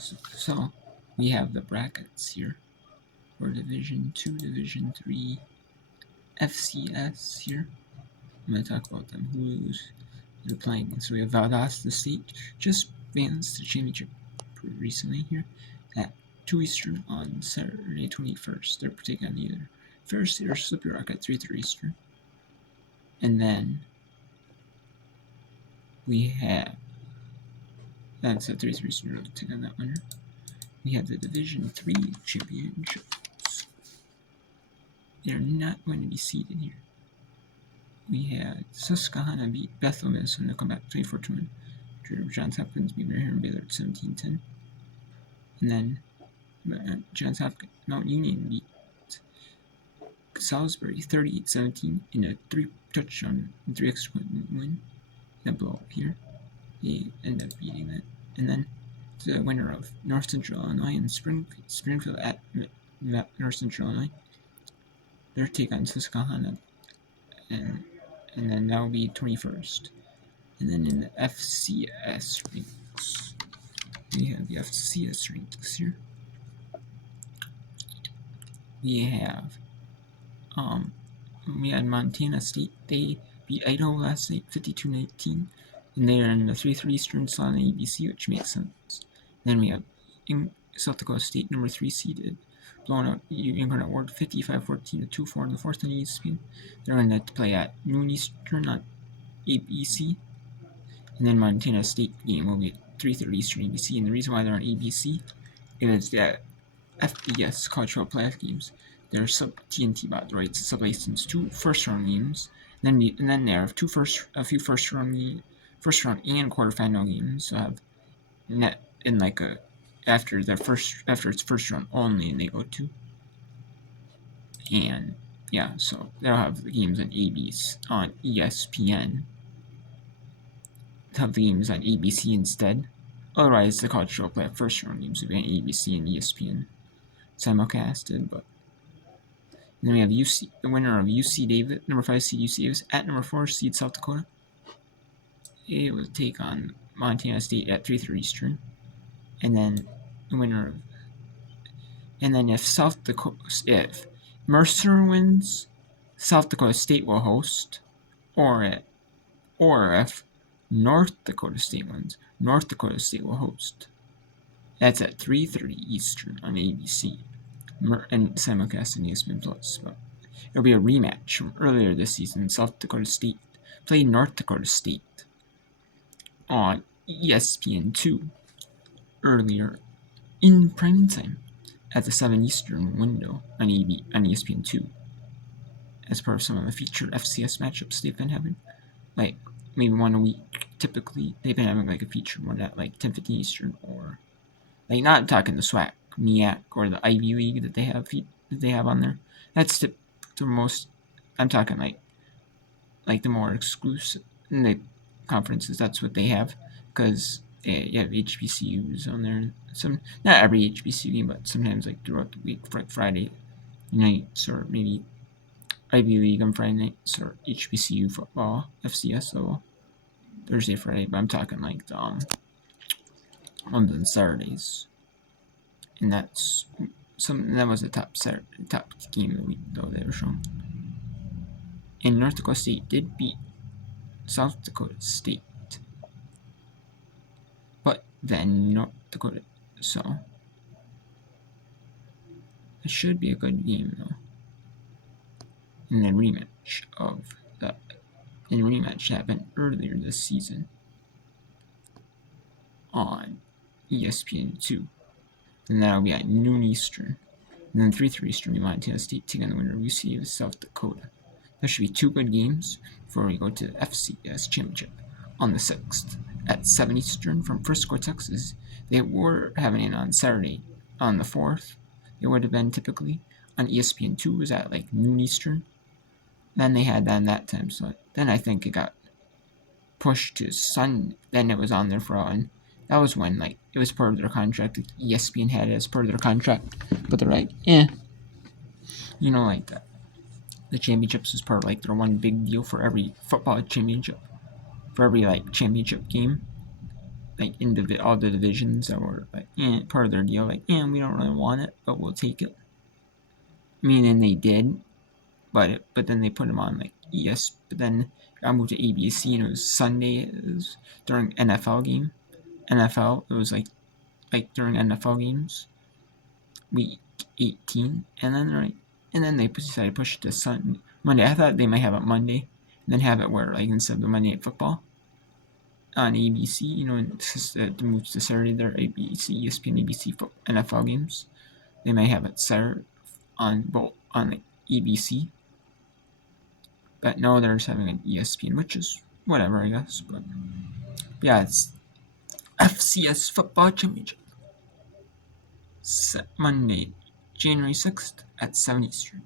So we have the brackets here for Division 2, Division 3, FCS here. I'm going to talk about them, who's they're playing. So we have Valdosta State, just advanced to championship recently here, at 2 Eastern on Saturday 21st. They're taking on either Ferris State or Slippery Rock at 3:30 Eastern. And then we have, that's at 3:30 Eastern, to take on that winner. We have the Division 3 championships. They're not going to be seeded here. We had Susquehanna beat Bethel, Minnesota to come back 24-2. Johns Hopkins beat Wareham Baylor at 17-10. And then Johns Hopkins Mount Union beat Salisbury 38-17 in a 3-touchdown, 3 extra point win. That blow up here. They end up beating that. And then the winner of North Central Illinois and Springfield at North Central Illinois. Their take on Susquehanna. And then that will be 21st. And then in the FCS ranks, we have the FCS ranks here. We had Montana State. They beat Idaho last night 52-19, and they are in the 3:3 Eastern slot on ABC, which makes sense. Then we have South Dakota State, number 3 seeded, blowing out Incarnate Ward 55-14 to 2-4 in the 4th on ESPN. They're going to play at noon Eastern on ABC. And then Montana State game will be at 3:30 Eastern ABC. And the reason why they're on ABC is that FBS college football playoff games, they're sub-TNT bought the rights to sub-license 2 first-round games. And then they have a few first-round and quarterfinal games. So have net in like a after it's first round only, and they go to. And yeah, so they'll have the games on ESPN. They'll have the games on ABC instead. Otherwise, the college football playoff first round games will be on ABC and ESPN simulcasted. But then we have the winner of UC Davis, number 5 seed UC Davis at number 4 seed South Dakota. It will take on Montana State at 3:30 Eastern. And then the winner of, and then if Mercer wins, South Dakota State will host, or if North Dakota State wins, North Dakota State will host. That's at 3:30 Eastern on ABC and simulcast in ESPN Plus. But it'll be a rematch from earlier this season. South Dakota State played North Dakota State on ESPN2 earlier in prime time at the 7 Eastern window on ESPN2 as part of some of the featured FCS matchups they've been having. Like maybe one a week. Typically, they've been having like a featured one at like 10:15 Eastern, or like not talking the SWAC, MEAC, or the Ivy League that they have on there. That's the most. I'm talking like the more exclusive in the conferences. That's what they have, because you have HBCUs on there. Not every HBCU game, but sometimes like throughout the week, like Friday nights, or maybe Ivy League on Friday nights, or HBCU football, FCS football, Thursday, Friday. But I'm talking like the ones on Saturdays, and that was the top game of the week though they were showing. And North Dakota State did beat South Dakota State, but then North Dakota, so it should be a good game though. And then rematch happened earlier this season on ESPN2, and that'll be at noon Eastern. And then 3:30 Eastern, Montana State taking on the winner of UC of South Dakota. There should be 2 good games before we go to the FCS Championship on the 6th at 7 Eastern from Frisco, Texas. They were having it on Saturday on the 4th. It would have been typically on ESPN2 was at like noon Eastern. Then they had that in that time slot. Then I think it got pushed to Sunday. Then it was on there for all. And that was when like it was part of their contract. Like, ESPN had it as part of their contract. But they're like, like that. The championships is part of like their one big deal for every football championship. For every like championship game, like all the divisions that were like part of their deal. Like, we don't really want it, but we'll take it. I mean, and they did, but then they put them on like ES. But then I moved to ABC, and it was Sunday. It was during NFL game. NFL. It was like during NFL games, week 18, and then they decided to push it to Monday. I thought they might have it Monday, and then have it where like instead of the Monday Night Football on ABC, and to move to Saturday, their ABC, ESPN, ABC NFL games. They may have it Saturday on like ABC, but no, they're just having an ESPN, which is whatever, I guess. But yeah, it's FCS Football Championship. Monday, January 6th at 7 Eastern.